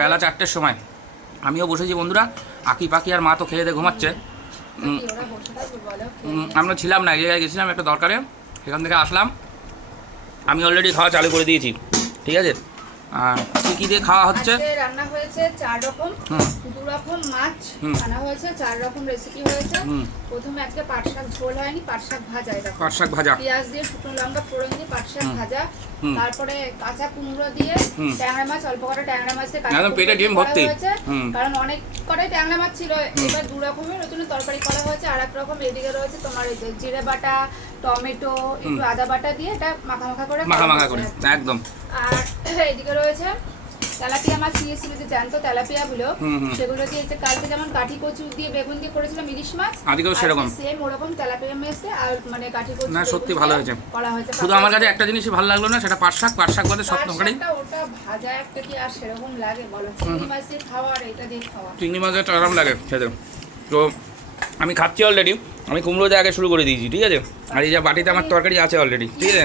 বেলা 4টের সময় আমিও বসেছি বন্ধুরা। আঁকি পাখি আর মা তো খেয়ে দিয়ে ঘুমাচ্ছে। আমরা ছিলাম না, এক জায়গায় গেছিলাম একটা দরকারে, সেখান থেকে আসলাম। আমি অলরেডি খাওয়া চালু করে দিয়েছি, ঠিক আছে। কী কী দিয়ে খাওয়া হচ্ছে? রান্না হয়েছে 4 রকম, 2 রকম মাছ রান্না হয়েছে, 4 রকম রেসিপি হয়েছে। প্রথমে আজকে পাট শাক ঝোল হয়নি, পাট শাক ভাজা, এটা পাট শাক ভাজা, পেঁয়াজ দিয়ে শুকনো লঙ্কা ফোড়ন দিয়ে পাট শাক ভাজা। তারপরে কাঁচা কুমড়ো দিয়ে ট্যাংরা মাছ, অল্প কটা ট্যাংরা মাছ দিয়ে একদম পেটে ডিম ভর্তি হয়েছে, কারণ অনেক কটাই ট্যাংরা মাছ ছিল। এবার 2 রকমের নতুন তরকারি করা হয়েছে। আর এক রকম এদিকে রয়েছে তোমার এই যে জিরে বাটা, টমেটো, একটু আদা বাটা দিয়ে এটা মাখা মাখা করে একদম। আর এদিকে রয়েছে তেলাপিয়া মাছ নিয়েছিল, যে জ্যান্ত তেলাপিয়া গুলো, সেগুলো দিয়ে যে কালকে যেমন কাঠি কচু দিয়ে বেগুন দিয়ে করেছিলাম ইলিশ মাছ, আজকেও সেরকম সেম ওরকম তেলাপিয়া মাছ দিয়ে আর মানে কাঠি কচু না, সত্যি ভালো হয়েছে করা হয়েছে। শুধু আমার কাছে একটা জিনিসই ভালো লাগলো না, সেটা পাট শাক বাদে সব তরকারি। ওটা ভাজা একটা কি আর সেরকম লাগে বলো? চিংড়ি মাছ দিয়ে খাওয়া আর এটা দিয়ে খাওয়া, চিংড়ি মাছটা আরাম লাগে খেতে। তো আমি খাচ্ছি অলরেডি, আমি কুমড়ো দিয়ে আগে শুরু করে দিয়েছি, ঠিক আছে। আর এই যে বাটিতে আমার তরকারি আছে অলরেডি, ঠিক আছে।